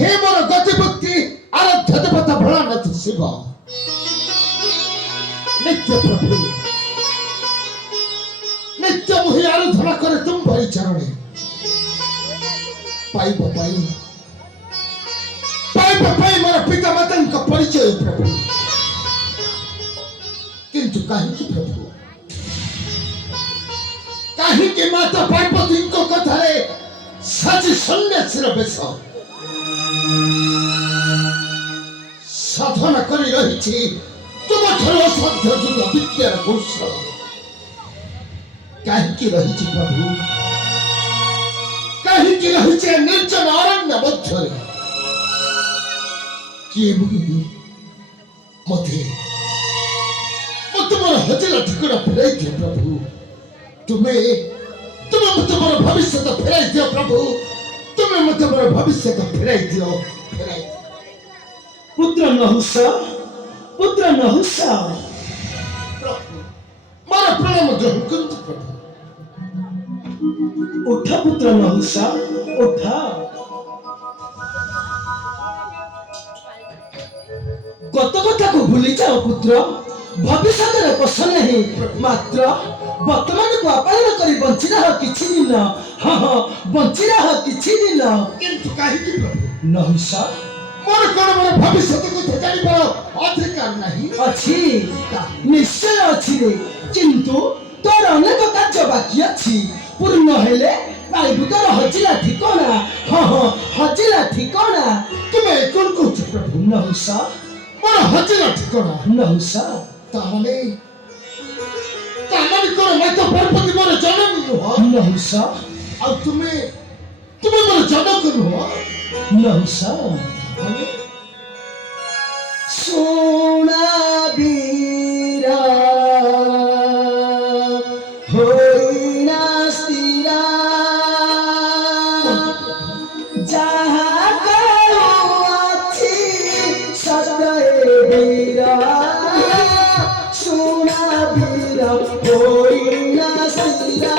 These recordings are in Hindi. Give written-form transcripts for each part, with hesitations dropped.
हे मोर गतिभक्ति आराध्य देवता भोलानाथ शिव नित्य प्रभु नित्य मुहि आराधना करे तुम भरी चरणे पाइब पाई मोर पिता माता का परिचय प्रभु किंतु कहीं प्रभु कहीं माता पार्वती को कथारे साजी सन्यासीर बेश साधना करी रही तुम ठार असाध्य जुग विद्यार कौशल कहीं रही प्रभु कहीं रही निर्जन अरण्य मध्य किए मते तुम हजिला ठिकाना फेराई दियो प्रभु तुम्हें मत मोर भविष्य तो फेराई दियो प्रभु तुम्हें मत मोर भविष्य तो फेराई दियो पुत्र नहुष प्रभु मोर प्रणाम ग्रहण करतु प्रभु उठ पुत्र नहुष उठ गत कथा को भूली जाओ पुत्र भविष्य पश नहीं मात्र वर्तमान को अपहरण कर बंची रह किछि दिन हाँ बंची रह किछि दिन किंतु काहे प्रभु नहुष मोर कोन मोर भविष्य को जानि पर अधिकार नहीं अछि निश्चय अछि रे किंतु तोर अनेक कार्य बाकी अछि पूर्ण हेले पाइबु तोर हजिला ठिकाना हाँ हजिला ठिकाना तुम्हें कौन कहछ प्रभु नहुष मोर हजिला ठिकाना नहुष तामाने कौन मैं तो पार्वती मोर जननी नुह नहुष और तुम्हें मोर जनक नुह नहुष सोना बीरा होइना स्थिरा जहाँ कहो अच्छी सदैव बीरा सोना बीरा होइना स्थिरा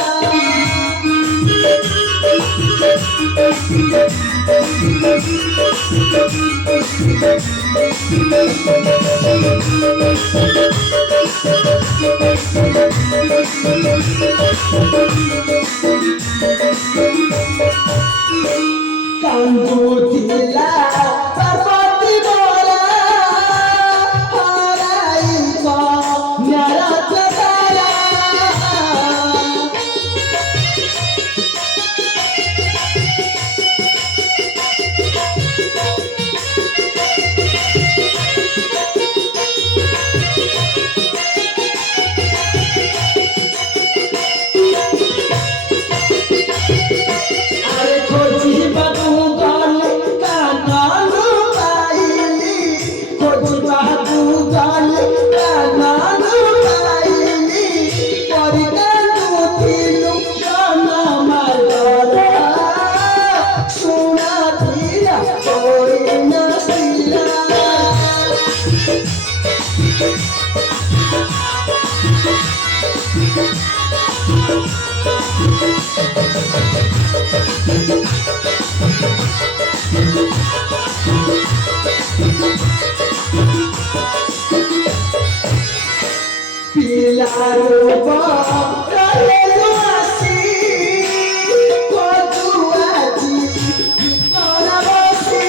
कांदूतिला पार्वती बोला हराई को न्यारा ततारा पिलारो बारेलो आसी कोजुआजी कोना बसी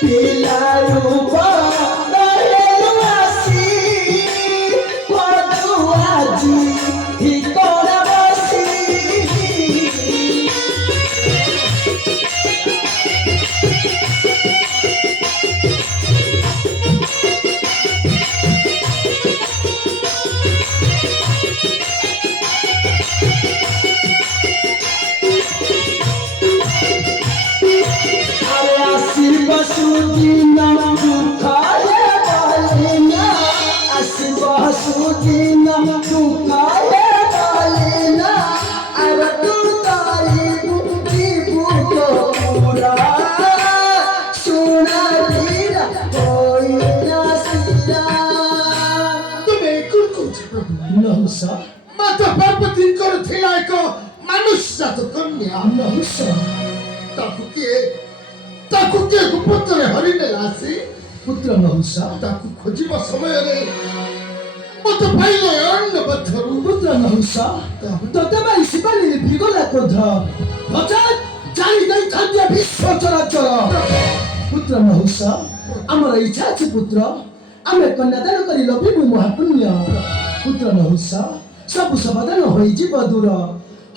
पिलारो ମାତା ପାର୍ବତୀଙ୍କର ଥିଲା ଏକ ମାନୁଷ୍ୟଜାତ କନ୍ୟା। ନହୁଷ ତାକୁ କିଏ ଗୁପ୍ତରେ ହରିନେଲା ଆସି। ପୁତ୍ର ନହୁଷ ତାକୁ ଖୋଜିବା ସମୟରେ ମତେ ପାଇଲେ ଅରଣ୍ୟ ମଧ୍ୟରୁ। ପୁତ୍ର ନହୁଷ ତୋତେ ପାଇଁ ଶିବାନୀ ଭିଗଲା କ୍ରୋଧ ନଚେତ୍ ଜାଣି ଦେଇଥାନ୍ତି ବିଶ୍ୱ ଚରାଚର। ପୁତ୍ର ନହୁଷ ଆମର ଇଚ୍ଛା ଅଛି ପୁତ୍ର ଆମେ କନ୍ୟାଦାନ କରି ଲଭିବୁ ମହାପୁଣ୍ୟ। ପୁତ୍ର ନହୁଷ ସବୁ ସମାଧାନ ହୋଇଯିବ ଦୂର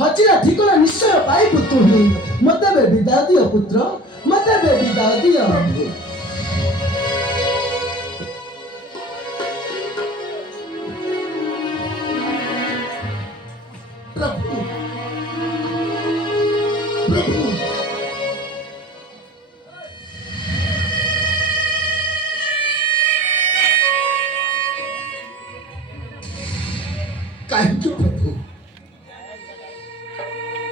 ହଜିରା ଠିକଣା ନିଶ୍ଚୟ ପାଇବୁ ତୁ ହିଁ। ମତେ ଏବେ ବିଦାୟ ଦିଅ ପୁତ୍ର ମତେ ଏବେ ବିଦାୟ ଦିଅ। ପ୍ରଭୁ ପ୍ରଭୁ କାହିଁକି ପ୍ରଭୁ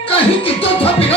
କାହିଁକି ତଥାପି